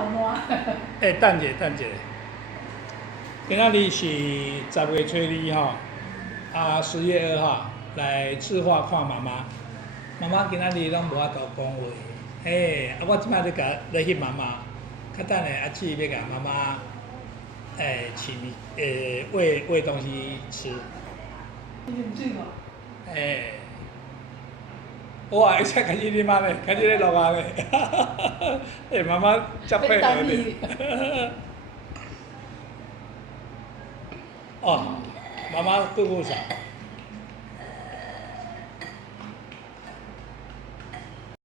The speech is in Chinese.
老暖。等一下，今仔日是10月初2吼，10月2号来智化看妈妈。妈妈今仔日拢无法度讲话，我即摆咧翕妈妈，较等下阿姊要甲妈妈，喂东西吃。你啉水无？哇！会使开始啉啊咧，开始咧录啊咧，妈妈足配合你。哦，妈妈肚不少。